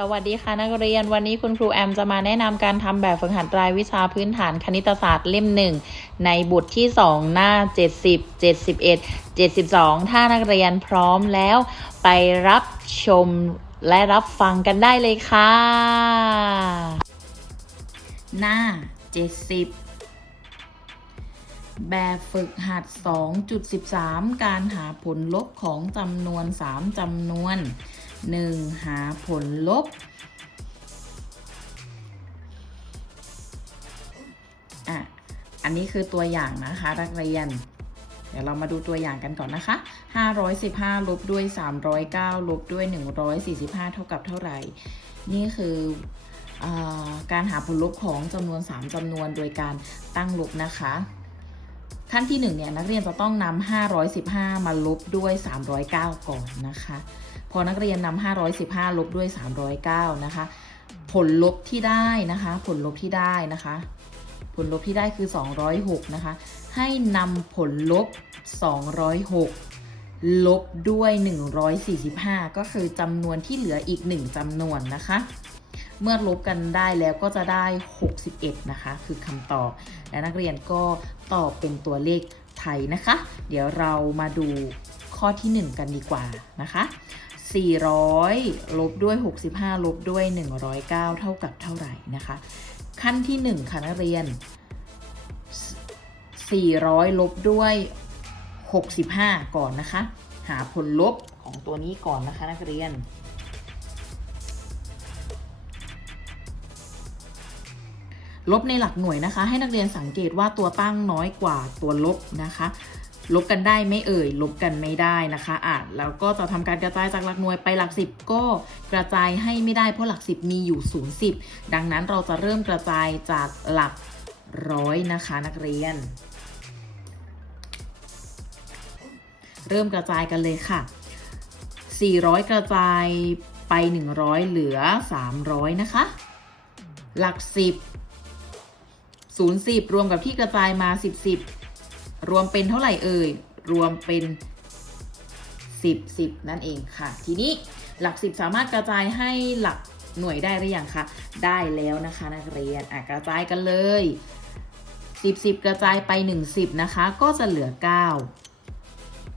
สวัสดีค่ะนักเรียนวันนี้คุณครูแอมจะมาแนะนำการทำแบบฝึกหัดรายวิชาพื้นฐานคณิตศาสตร์เล่มหนึ่งในบทที่ 2 หน้า 70 71 72 ถ้านักเรียนพร้อมแล้วไปรับชมและรับฟังกันได้เลยค่ะ หน้า 70 แบบฝึกหัด 2.13 การหาผลลบของจำนวน 3จำนวน 1. หาผลลบอะอันนี้คือตัวอย่างนะคะนักเรียน เดี๋ยวเรามาดูตัวอย่างกันก่อนนะคะ 515 ลบด้วย 309 ลบด้วย 145 เท่ากับเท่าไหร่ นี่คืออการหาผลลบของจำนวน 3จำนวนโดยการตั้งลบนะคะ ขั้นที่1เนี่ยนักเรียนจะต้องนำ515 มาลบด้วย 309 ก่อนนะคะ พอนักเรียนนำ515 ลบด้วย 309 นะคะ ผลลบที่ได้นะคะ ผลลบที่ได้นะคะ ผลลบที่ได้คือ 206 นะคะ ให้นำผลลบ 206 ลบด้วย 145 ก็คือจำนวนที่เหลืออีก 1จำนวนนะคะ เมื่อลบกันได้แล้วก็จะได้ 61 นะคะ คือคำตอบ และนักเรียนก็ตอบเป็นตัวเลขไทยนะคะ เดี๋ยวเรามาดูข้อที่ 1 กันดีกว่านะคะ 400 ลบด้วย 65 ลบด้วย 109 เท่ากับเท่าไหร่นะคะ ขั้นที่ 1ค่ะนักเรียน 400 ลบด้วย 65 ก่อนนะคะ หาผลลบของตัวนี้ก่อนนะคะนักเรียน ลบในหลักหน่วยนะคะ ให้นักเรียนสังเกตว่าตัวตั้งน้อยกว่าตัวลบนะคะ ลบกันได้ไม่เอ่ย ลบกันไม่ได้นะคะอะแล้วก็จะทำการกระจายจากหลักหน่วยไปหลักสิบก็กระจายให้ไม่ได้เพราะหลักสิบมีอยู่ศูนย์สิบดังนั้นเราจะเริ่มกระจายจากหลักร้อยนะคะ นักเรียน เริ่มกระจายกันเลยค่ะ 400 กระจายไป 100 เหลือ 300 นะคะ หลัก 10 0 10รวมกับที่กระจายมา10 10รวมเป็นเท่าไหร่เอ่ย รวมเป็น10 10นั่นเองค่ะ ทีนี้หลัก10สามารถกระจายให้หลักหน่วยได้หรือยังคะ ได้แล้วนะคะนักเรียน อะกระจายกันเลย 10 10 กระจายไป 10 นะคะ ก็จะเหลือ 9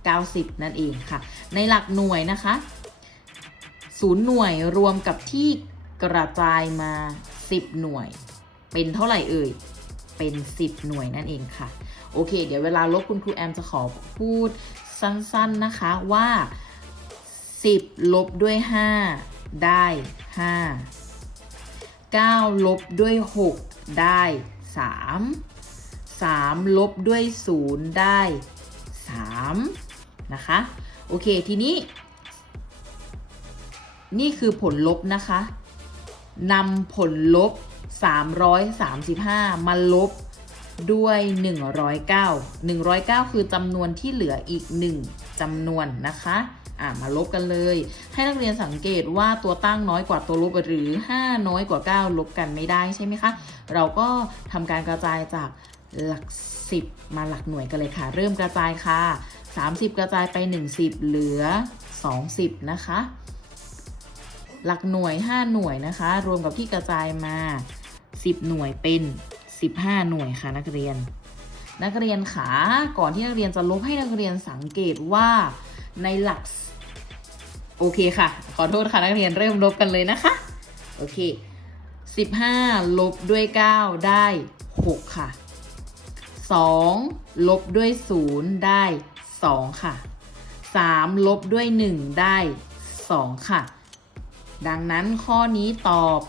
90 นั่นเองค่ะ ในหลักหน่วยนะคะศูนย์หน่วยรวมกับที่กระจายมา 10 หน่วย เป็นเท่าไหร่เอ่ย เป็น 10 หน่วยนั่นเองค่ะ โอเค เดี๋ยวเวลาลบคุณครูแอมจะขอพูดสั้นๆนะคะว่า 10 ลบด้วย 5 ได้ 5 9 ลบด้วย 6 ได้ 3 3 ลบด้วย 0 ได้ 3 นะคะ โอเค ทีนี้ นี่คือผลลบนะคะนำผลลบ 335 มาลบด้วย 109 109 คือจำนวนที่เหลืออีก 1จำนวนนะคะอ่ามาลบกันเลย ให้นักเรียนสังเกตว่าตัวตั้งน้อยกว่าตัวลบหรือ 5 น้อยกว่า 9 ลบกันไม่ได้ใช่ไหมคะ เราก็ทำการกระจายจากหลัก 10 มาหลักหน่วยกันเลยค่ะ เริ่มกระจายค่ะ 30 กระจายไป 10 เหลือ 20 นะคะ หลักหน่วย 5 หน่วยนะคะ รวมกับที่กระจายมา 10 หน่วยเป็น 15 หน่วยค่ะนักเรียน นักเรียนขาก่อนที่นักเรียนจะลบให้นักเรียนสังเกตว่าในหลัก โอเคค่ะ ขอโทษค่ะนักเรียนเริ่มลบกันเลยนะคะ โอเค 15 ลบด้วย 9 ได้ 6 ค่ะ 2 ลบด้วย 0 ได้ 2 ค่ะ 3 ลบด้วย 1 ได้ 2 ค่ะ ดังนั้นข้อนี้ตอบ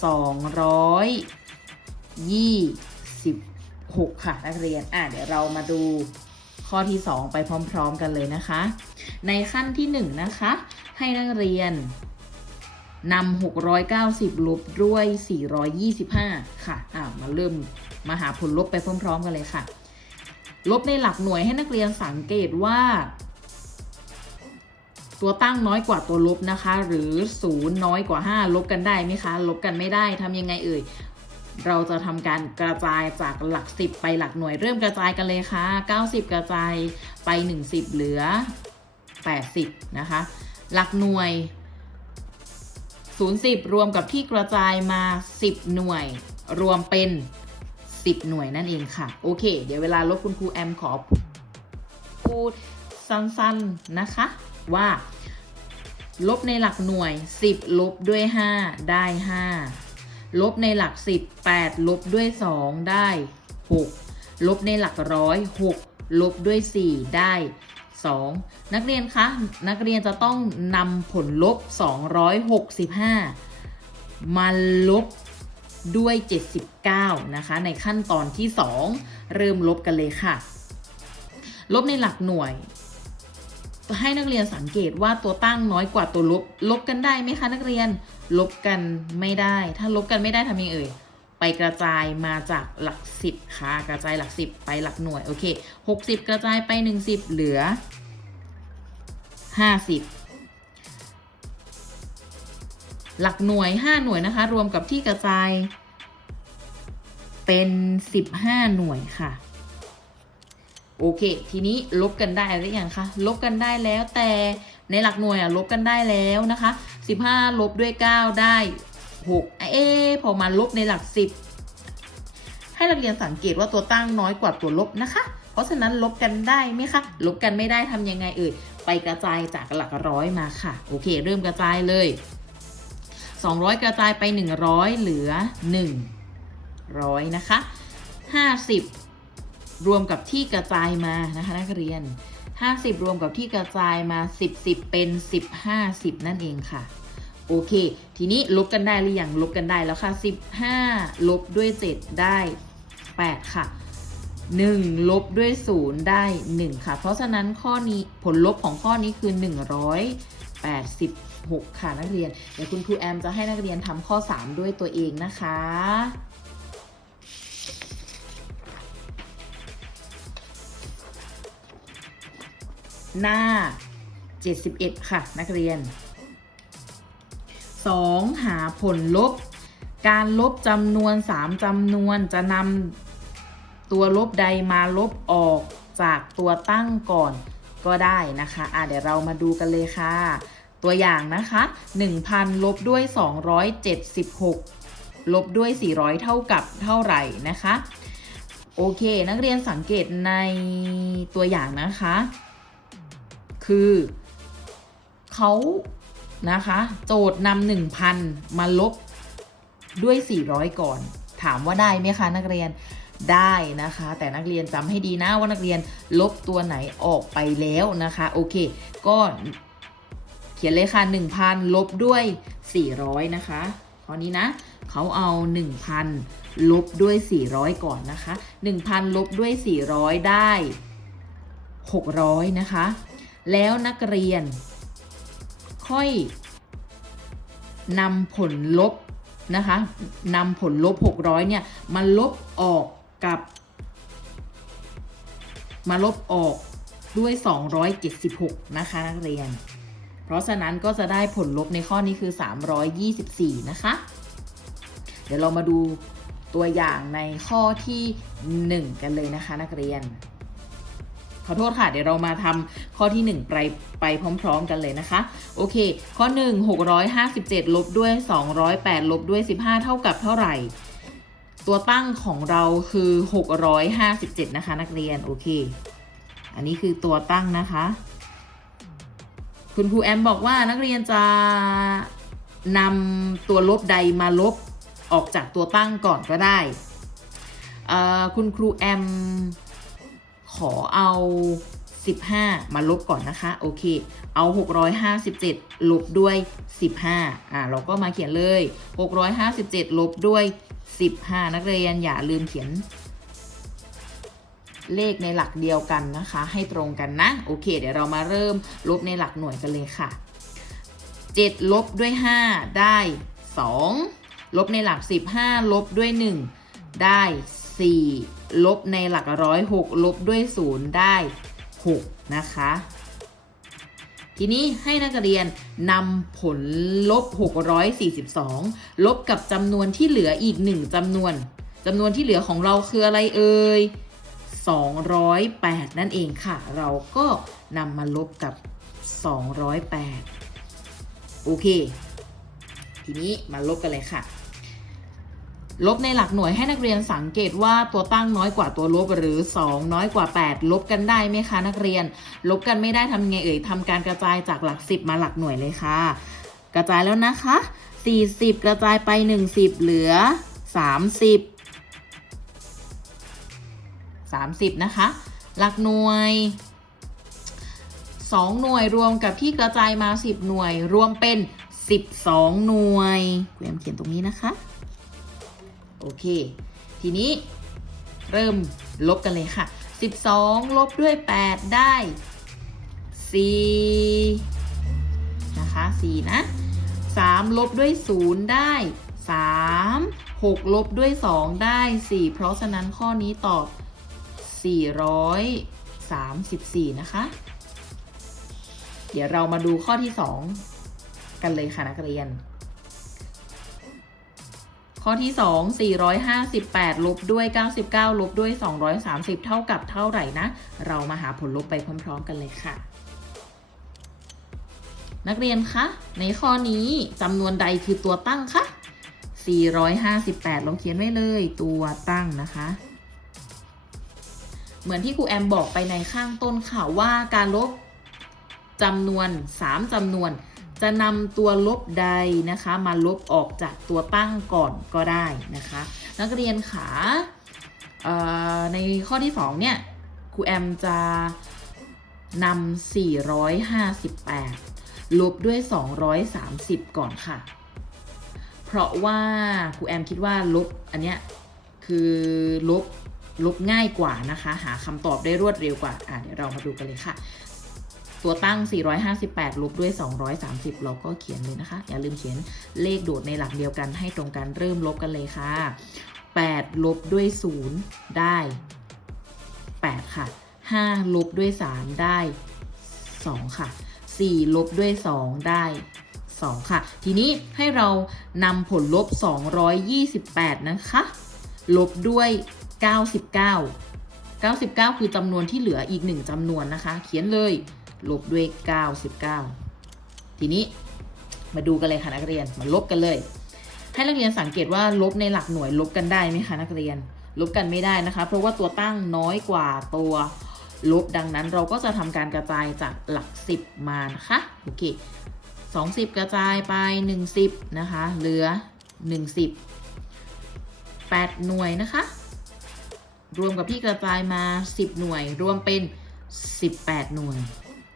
226ค่ะนักเรียน อะ เดี๋ยวเรามาดูข้อที่ 2 ไปพร้อม ๆ กันเลยนะคะ ในขั้นที่ 1 นะคะ ให้นักเรียนนำ690 ลบด้วย 425 ค่ะอ่ามาเริ่มมาหาผลลบไปพร้อม ๆ กันเลยค่ะ ลบในหลักหน่วยให้นักเรียนสังเกตว่า ตัวตั้งน้อยกว่าตัวลบนะคะ หรือศูนย์น้อยกว่า 5 ลบกันได้ไหมคะ ลบกันไม่ได้ทำยังไงเอ่ยเราจะทำการกระจายจากหลัก 10 ไปหลักหน่วยเริ่มกระจายกันเลยค่ะ 90 กระจายไป 10 เหลือ 80 นะคะ หลักหน่วยศูนย์สิบรวมกับที่กระจายมา 10 หน่วย รวมเป็น 10 หน่วยนั่นเองค่ะ โอเค เดี๋ยวเวลาลบคุณครูแอมขอพูดสั้นๆนะคะ ว่า ลบในหลักหน่วย 10 ลบด้วย 5 ได้ 5 ลบในหลัก 10 8 ลบด้วย 2 ได้ 6 ลบในหลักร้อย 6 ลบด้วย 4 ได้ 2 นักเรียนคะ นักเรียนจะต้องนำผลลบ 265 มาลบด้วย 79 นะคะ ในขั้นตอนที่ 2 เริ่มลบกันเลยค่ะ ลบในหลักหน่วย ให้นักเรียนสังเกตว่าตัวตั้งน้อยกว่าตัวลบ ลบกันได้ไหมคะ นักเรียน ลบกันไม่ได้ ถ้าลบกันไม่ได้ทำยังไงเอ่ย ไปกระจายมาจากหลักสิบค่ะ กระจายหลักสิบไปหลักหน่วย โอเคหกสิบกระจายไปหนึ่งสิบเหลือห้าสิบหลักหน่วยห้าหน่วยนะคะ รวมกับที่กระจาย เป็นสิบห้าหน่วยค่ะ โอเค ทีนี้ลบกันได้หรือยังคะ ลบกันได้แล้วแต่ในหลักหน่วยอะลบกันได้แล้วนะคะ 15 ลบด้วย 9 ได้ 6 เอ๊พอมาลบในหลัก 10 ให้นักเรียนสังเกตว่าตัวตั้งน้อยกว่าตัวลบนะคะ เพราะฉะนั้นลบกันได้ไหมคะ ลบกันไม่ได้ทำยังไงเอ่ย ไปกระจายจากหลักร้อยมาค่ะ โอเค เริ่มกระจายเลย 200 กระจายไป 100 เหลือ 100 นะคะ 50 รวมกับที่กระจายมานะคะนักเรียน 50 รวมกับที่กระจายมา 10 10 เป็น15 10นั่นเองค่ะ โอเค ทีนี้ลบกันได้หรือยังลบกันได้แล้วค่ะ 15 ลบด้วย 7 ได้ 8 ค่ะ 1 ลบด้วย 0 ได้ 1 ค่ะ เพราะฉะนั้นข้อนี้ผลลบของข้อนี้คือ 186 ค่ะนักเรียน เดี๋ยวคุณครูแอมจะให้นักเรียนทำข้อ 3 ด้วยตัวเองนะคะ หน้า 71 ค่ะ นักเรียน 2. หาผลลบ การลบจำนวน 3จำนวนจะนำตัวลบใดมาลบออกจากตัวตั้งก่อนก็ได้นะคะอะเดี๋ยวเรามาดูกันเลยค่ะ ตัวอย่างนะคะ 1,000 ลบด้วย 276 ลบด้วย 400 เท่ากับเท่าไหร่นะคะ โอเค นักเรียนสังเกตในตัวอย่างนะคะ คือเขานะคะ โจทย์นำหนึ่งพันมาลบด้วย 400 ก่อน ถามว่าได้ไหมคะ นักเรียนได้นะคะ แต่นักเรียนจำให้ดีนะว่านักเรียนลบตัวไหนออกไปแล้วนะคะ โอเค ก็เขียนเลยค่ะ 1,000 ลบด้วย 400 นะคะข้อนี้นะเขาเอา 1,000 ลบด้วย 400 ก่อนนะคะ 1,000 ลบด้วย 400 ได้ 600 นะคะ แล้วนักเรียน ค่อยนำผลลบนะคะนำผลลบ 600 เนี่ยมาลบออกกับ มาลบออกด้วย 276 นะคะนักเรียน เพราะฉะนั้นก็จะได้ผลลบในข้อนี้คือ 324 นะคะ เดี๋ยวเรามาดูตัวอย่างในข้อที่ 1 กันเลยนะคะนักเรียน ขอโทษค่ะ เดี๋ยวเรามาทำข้อที่ 1 ไปไปพร้อม ๆ กันเลยนะคะ โอเค ข้อ 1 657 ลบด้วย 208 ลบด้วย 15 เท่ากับเท่าไหร่ ตัวตั้งของเราคือ 657 นะคะ นักเรียน โอเค อันนี้คือตัวตั้งนะคะ คุณครูแอมบอกว่านักเรียนจะนำตัวลบใดมาลบออกจากตัวตั้งก่อนก็ได้ คุณครูแอม ขอเอา 15 มาลบก่อนนะคะ โอเค เอา 657 ลบด้วย 15 อ่า เราก็มาเขียนเลย 657 ลบด้วย 15 นักเรียนอย่าลืมเขียน เลขในหลักเดียวกันนะคะ ให้ตรงกันนะ โอเค เดี๋ยวเรามาเริ่มลบในหลักหน่วยกันเลยค่ะ 7 ลบด้วย 5 ได้ 2 ลบในหลัก 15 ลบด้วย 1 ได้ 4 ลบในหลักร้อย 6 ลบด้วย 0 ได้ 6 นะคะ ทีนี้ให้นักเรียนนำผลลบ 642 ลบกับจำนวนที่เหลืออีก 1จำนวนจำนวนที่เหลือของเราคืออะไรเอ่ย208 นั่นเองค่ะ เราก็นำมาลบกับ 208 โอเค ทีนี้มาลบกันเลยค่ะ ลบในหลักหน่วยให้นักเรียนสังเกตว่าตัวตั้งน้อยกว่าตัวลบหรือ 2 น้อยกว่า 8 ลบกันได้ไหมคะนักเรียน ลบกันไม่ได้ทำไงเอ่ยทำการกระจายจากหลัก 10 มาหลักหน่วยเลยค่ะ กระจายแล้วนะคะ 40 กระจายไป 10 เหลือ 30 30 นะคะ หลักหน่วย 2 หน่วยรวมกับที่กระจายมา 10 หน่วย รวมเป็น 12 หน่วยคุณแอมเขียนตรงนี้นะคะ โอเค ทีนี้เริ่มลบกันเลยค่ะ 12 ลบด้วย 8 ได้ 4 นะคะ 4 นะ 3 ลบด้วย 0 ได้ 3 6 ลบด้วย 2 ได้ 4 เพราะฉะนั้นข้อนี้ตอบ 434 นะคะ เดี๋ยวเรามาดูข้อที่ 2 กันเลยค่ะนักเรียน ข้อที่ 2 458 ลบด้วย 99 ลบด้วย 230 เท่ากับเท่าไหร่นะ เรามาหาผลลบไปพร้อม ๆ กันเลยค่ะ นักเรียนคะ ในข้อนี้จำนวนใดคือตัวตั้งคะ 458 ลองเขียนไว้เลยตัวตั้งนะคะ เหมือนที่ครูแอมบอกไปในข้างต้นค่ะว่าการลบจำนวน 3จำนวน จะนำตัวลบใดนะคะ มาลบออกจากตัวตั้งก่อนก็ได้นะคะ นักเรียนขาในข้อที่ 2 เนี่ยครูแอมจะนำ 458 ลบด้วย 230 ก่อนค่ะ เพราะว่าครูแอมคิดว่าลบอันเนี้ยคือลบลบง่ายกว่านะคะ หาคำตอบได้รวดเร็วกว่า อะเดี๋ยวเรามาดูกันเลยค่ะ ตัวตั้ง 458 ลบด้วย 230 เราก็เขียนเลยนะคะ อย่าลืมเขียนเลขโดดในหลักเดียวกันให้ตรงกันเริ่มลบกันเลยค่ะ 8 ลบด้วย 0 ได้ 8 ค่ะ 5 ลบด้วย 3 ได้ 2 ค่ะ 4 ลบด้วย 2 ได้ 2 ค่ะ ทีนี้ให้เรานำผลลบ 228 นะคะ ลบด้วย 99 99 คือจำนวนที่เหลืออีก 1จำนวนนะคะ เขียนเลย ลบด้วย 99 ทีนี้มาดูกันเลยค่ะนักเรียน มาลบกันเลย ให้นักเรียนสังเกตว่าลบในหลักหน่วยลบกันได้ไหมคะนักเรียน ลบกันไม่ได้นะคะ เพราะว่าตัวตั้งน้อยกว่าตัวลบดังนั้นเราก็จะทำการกระจายจากหลัก 10 มานะคะโอเค20 กระจายไป 10 นะคะ เหลือ 10 8 หน่วยนะคะ รวมกับที่กระจายมา 10 หน่วย รวมเป็น 18 หน่วย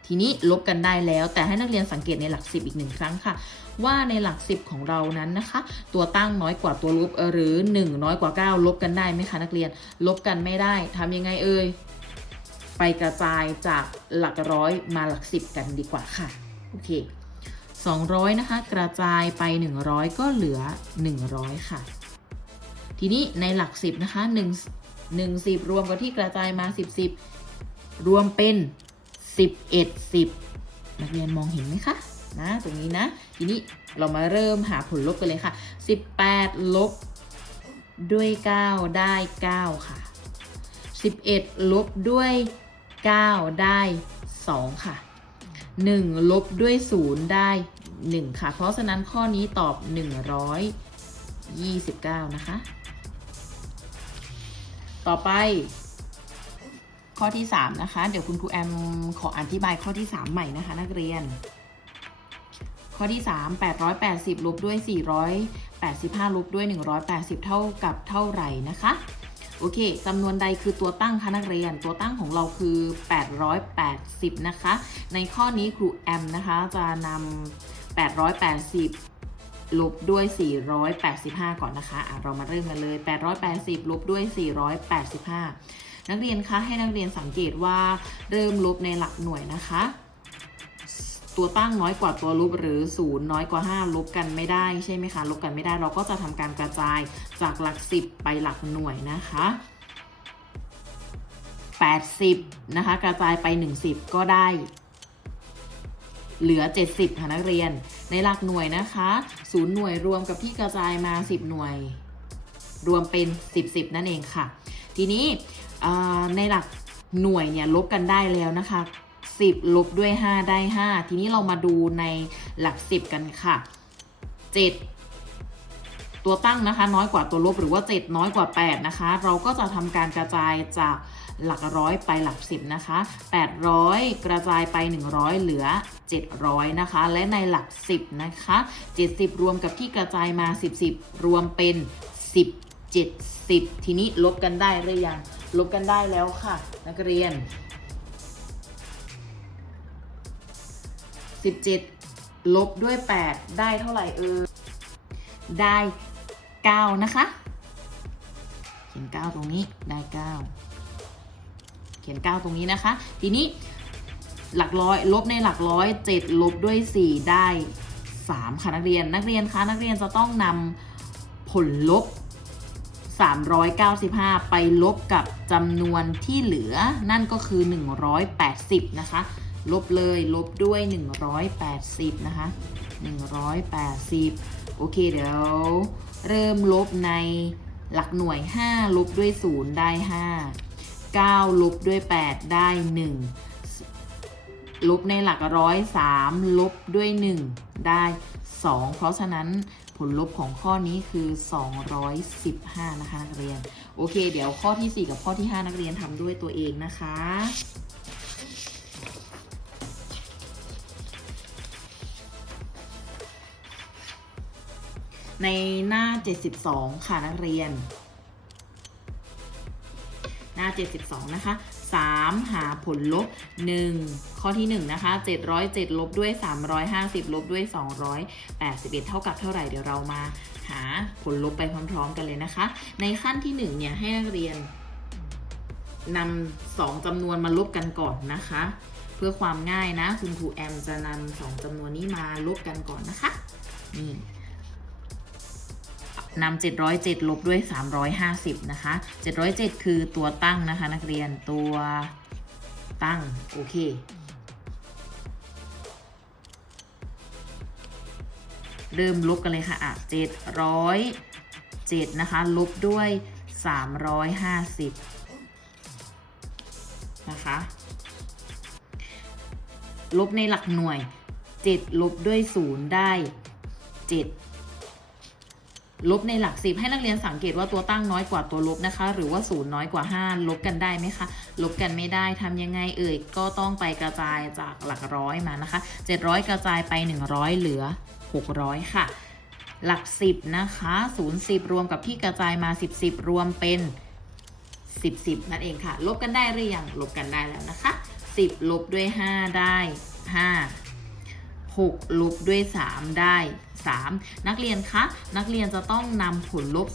ทีนี้ลบกันได้แล้ว แต่ให้นักเรียนสังเกตในหลัก 10 อีกหนึ่งครั้งค่ะ ว่าในหลัก 10 ของเรานั้นนะคะ ตัวตั้งน้อยกว่าตัวลบเอ่อหรือ 1 น้อยกว่า 9 ลบกันได้ไหมคะนักเรียน ลบกันไม่ได้ทำยังไงเอ่ยไปกระจายจากหลักร้อยมาหลัก 10 กันดีกว่าค่ะโอเค200 นะคะ กระจายไป 100 ก็เหลือ 100 ค่ะ ทีนี้ในหลัก 10 นะคะ 1 1 10 รวมกับที่กระจายมา 10 10 รวมเป็น 11 10นักเรียนมองเห็นไหมคะนะตรงนี้นะ ทีนี้เรามาเริ่มหาผลลบกันเลยค่ะ 18 ลบด้วย 9 ได้ 9 ค่ะ 11 ลบด้วย 9 ได้ 2 ค่ะ 1 ลบด้วย 0 ได้ 1 ค่ะ เพราะฉะนั้นข้อนี้ตอบ 129 นะคะ ต่อไป ข้อที่ 3 นะคะ เดี๋ยวคุณครูแอมขออธิบายข้อที่ 3 ใหม่นะคะ นักเรียน ข้อที่ 3 880ลบด้วย 485ลบด้วย 180 เท่ากับเท่าไหร่นะคะโอเคจำนวนใดคือตัวตั้งคะนักเรียน ตัวตั้งของเราคือ 880 นะคะ ในข้อนี้ครูแอมนะคะ จะนำ880 ลบด้วย 485 ก่อนนะคะะเรามาเริ่มกันเลย 880 ลบด้วย 485 นักเรียนคะให้นักเรียนสังเกตว่าเริ่มลบในหลักหน่วยนะคะ ตัวตั้งน้อยกว่าตัวลบหรือ0น้อยกว่า 5 ลบกันไม่ได้ใช่ไหมคะ ลบกันไม่ได้เราก็จะทำการกระจายจากหลัก 10 ไปหลักหน่วยนะคะ80นะคะกระจายไป 10 ก็ได้ เหลือ 70ค่ะนักเรียน ในหลักหน่วยนะคะ0หน่วยรวมกับที่กระจายมา 10 หน่วย รวมเป็น 10 10 นั่นเองค่ะ ทีนี้ ในหลักหน่วยเนี่ยลบกันได้แล้วนะคะ 10 ลบด้วย 5 ได้ 5 ทีนี้เรามาดูในหลัก 10 กันค่ะ 7ตัวตั้งนะคะน้อยกว่าตัวลบหรือว่า 7 น้อยกว่า 8 นะคะ เราก็จะทำการกระจายจากหลักร้อยไปหลัก10นะคะ 800 กระจายไป 100 เหลือ 700 นะคะ และในหลัก 10 นะคะ 70 รวมกับที่กระจายมา 10 10 รวมเป็น 10 70 ทีนี้ลบกันได้หรือยัง ลบกันได้แล้วค่ะ นักเรียน 17 ลบด้วย 8 ได้เท่าไหร่เออได้ 9 นะคะ เขียน 9 ตรงนี้ได้ 9 เขียน 9 ตรงนี้นะคะ ทีนี้หลักร้อย ลบในหลักร้อย7ลบด้วย 4 ได้ 3 ค่ะนักเรียนนักเรียนคะนักเรียนจะต้องนำผลลบ 395 ไปลบกับจำนวนที่เหลือ นั่นก็คือ 180 นะคะ ลบเลยลบด้วย 180 นะคะ 180 โอเคเดี๋ยว เริ่มลบในหลักหน่วย 5 ลบด้วย 0 ได้ 5 9 ลบด้วย 8 ได้ 1 ลบในหลักร้อย3ลบด้วย 1 ได้ 2 เพราะฉะนั้น ผลลบของข้อนี้คือ 215 นะคะนักเรียน โอเค เดี๋ยวข้อที่ 4 กับข้อที่ 5 นักเรียนทำด้วยตัวเองนะคะในหน้า 72 ค่ะนักเรียน หน้า 72 นะคะ 3 หาผลลบ 1 ข้อที่ 1 นะคะ 707 ลบด้วย 350 ลบด้วย 281 เท่ากับเท่าไหร่เดี๋ยวเรามาหาผลลบไปพร้อมๆกันเลยนะคะ ในขั้นที่ 1 เนี่ย ให้นักเรียนนำสองจำนวนมาลบกันก่อนนะคะ เพื่อความง่ายนะ คุณครูแอมจะนำสองจำนวนนี้มาลบกันก่อนนะคะนี่ นำ707 ลบด้วย 350 นะคะ 707 คือตัวตั้งนะคะ นักเรียนตัวตั้ง โอเค เริ่มลบกันเลยค่ะ อะ 707 นะคะ ลบด้วย 350 นะคะ ลบในหลักหน่วย 7 ลบด้วย 0 ได้ 7 ลบในหลักสิบให้นักเรียนสังเกตว่าตัวตั้งน้อยกว่าตัวลบนะคะ หรือว่าศูนย์น้อยกว่า 5 ลบกันได้ไหมคะ ลบกันไม่ได้ทำยังไงเอ่ย ก็ต้องไปกระจายจากหลักร้อยมานะคะ 700 กระจายไป 100 เหลือ 600 ค่ะ หลัก 10 นะคะ0 10 รวมกับที่กระจายมา 10 10 รวมเป็น 10 10 นั่นเองค่ะ ลบกันได้หรือยังลบกันได้แล้วนะคะ 10 ลบด้วย 5 ได้ 5 6 ลบด้วย 3 ได้ 3 นักเรียนคะ นักเรียนจะต้องนำผลลบ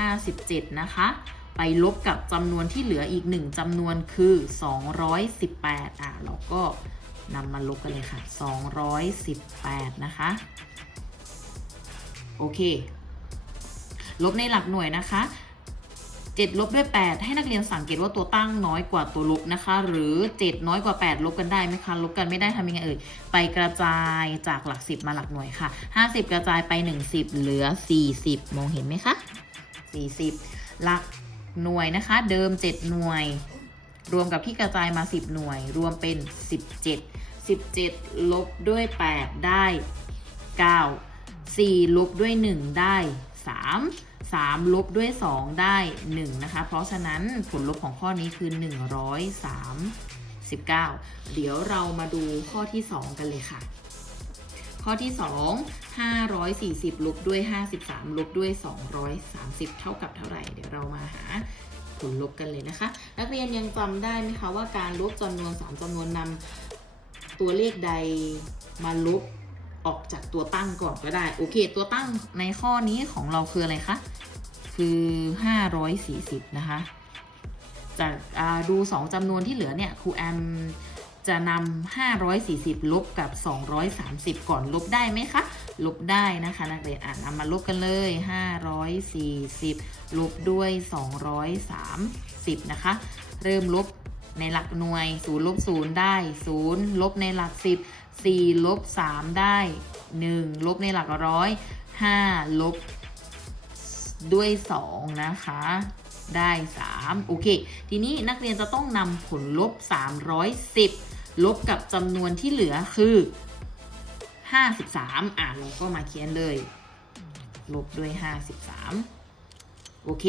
357 นะคะ ไปลบกับจำนวนที่เหลืออีก 1จำนวนคือ 218 อะ เราก็นำมาลบกันเลยค่ะ 218 นะคะ โอเค ลบในหลักหน่วยนะคะ 7ลบด้วย 8 ให้นักเรียนสังเกตว่าตัวตั้งน้อยกว่าตัวลบนะคะ หรือ 7 น้อยกว่า 8 ลบกันได้ไหมคะลบกันไม่ได้ทำยังไงเอ่ยไปกระจายจากหลัก 10 มาหลักหน่วยค่ะ 50 กระจายไป 10 เหลือ 40 มองเห็นไหมคะ 40 หลักหน่วยนะคะ เดิม 7 หน่วย รวมกับที่กระจายมา 10 หน่วย รวมเป็น 17 17 ลบด้วย 8 ได้ 9 4 ลบด้วย 1 ได้ 3 3 ลบด้วย 2 ได้ 1 นะคะ เพราะฉะนั้นผลลบของข้อนี้คือ 139 เดี๋ยวเรามาดูข้อที่ 2 กันเลยค่ะ ข้อที่ 2 540 ลบด้วย 53 ลบด้วย 230 เท่ากับเท่าไหร่ เดี๋ยวเรามาหาผลลบกันเลยนะคะ นักเรียนยังจำได้ไหมคะว่าการลบจำนวน 3จำนวนนำตัวเลขใดมาลบออกจากตัวตั้งก่อนก็ได้ โอเค ตัวตั้งในข้อนี้ของเราคืออะไรคะ คือ 540 นะคะ จากดู 2จำนวนที่เหลือเนี่ยครูแอมจะนำ540 ลบกับ 230 ก่อนลบได้ไหมคะ ลบได้นะคะ นักเรียนอ่านำมาลบกันเลย 540 ลบด้วย 230 นะคะ เริ่มลบในหลักหน่วย 0 ลบ 0 ได้ 0 ลบในหลัก 10 4 ลบ 3 ได้ 1 ลบในหลักร้อย 5 ลบ ด้วย 2 นะคะ ได้ 3 โอเค ทีนี้นักเรียนจะต้องนำผลลบ 310 ลบกับจำนวนที่เหลือคือ 53 อะเราก็มาเขียนเลย ลบด้วย 53 โอเค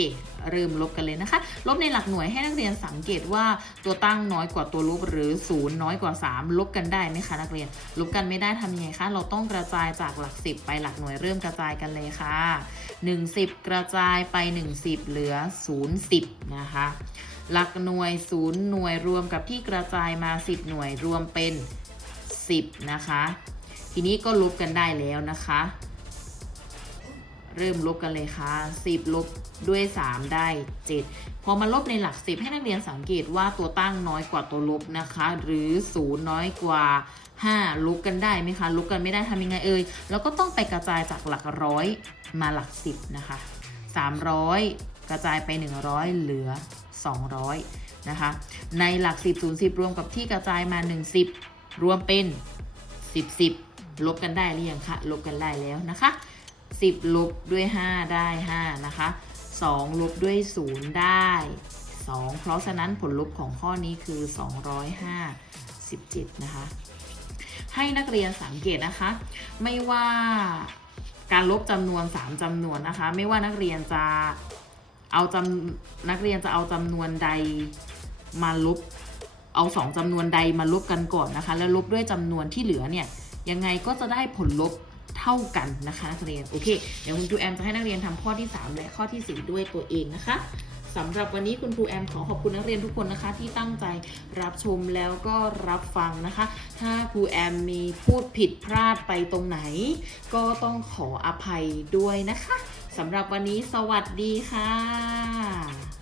เริ่มลบกันเลยนะคะ ลบในหลักหน่วยให้นักเรียนสังเกตว่าตัวตั้งน้อยกว่าตัวลบหรือศูนย์น้อยกว่า 3 ลบกันได้ไหมคะนักเรียน ลบกันไม่ได้ทำยังไงคะ เราต้องกระจายจากหลัก 10 ไปหลักหน่วยเริ่มกระจายกันเลยค่ะ 1 10 กระจายไป 1 10 เหลือ 0 10 นะคะ หลักหน่วย 0 หน่วยรวมกับที่กระจายมา 10 หน่วยรวมเป็น 10 นะคะ ทีนี้ก็ลบกันได้แล้วนะคะ เริ่มลบกันเลยค่ะ 10 ลบด้วย 3 ได้ 7 พอมาลบในหลัก 10 ให้นักเรียนสังเกตว่าตัวตั้งน้อยกว่าตัวลบนะคะ หรือ 0 น้อยกว่า 5 ลบกันได้ไหมคะ ลบกันไม่ได้ทำยังไงเอ่ย แล้วก็ต้องไปกระจายจากหลักร้อยมาหลัก 10 นะคะ 300 กระจายไป 100 เหลือ 200 นะคะ ในหลัก 10 0 10 รวมกับที่กระจายมา 1 10 รวมเป็น 10 10 ลบกันได้หรือยังคะ ลบกันได้แล้วนะคะ 10 ลบด้วย 5 ได้ 5 นะคะ 2 ลบด้วย 0 ได้ 2 เพราะฉะนั้นผลลบของข้อนี้คือ 257 นะคะ ให้นักเรียนสังเกตนะคะ ไม่ว่าการลบจำนวน 3จำนวนนะคะ ไม่ว่านักเรียนจะเอาจำนักเรียนจะเอาจำนวนใดมาลบ เอาสองจำนวนใดมาลบกันก่อนนะคะ แล้วลบด้วยจำนวนที่เหลือเนี่ย ยังไงก็จะได้ผลลบ เท่ากันนะคะนักเรียนโอเคเดี๋ยวคุณครูแอมจะให้นักเรียนทำข้อที่ 3 และข้อที่ 4 ด้วยตัวเองนะคะสำหรับวันนี้คุณครูแอมขอขอบคุณนักเรียนทุกคนนะคะ ที่ตั้งใจรับชมแล้วก็รับฟังนะคะ ถ้าครูแอมมีพูดผิดพลาดไปตรงไหน ก็ต้องขออภัยด้วยนะคะสำหรับวันนี้สวัสดีค่ะ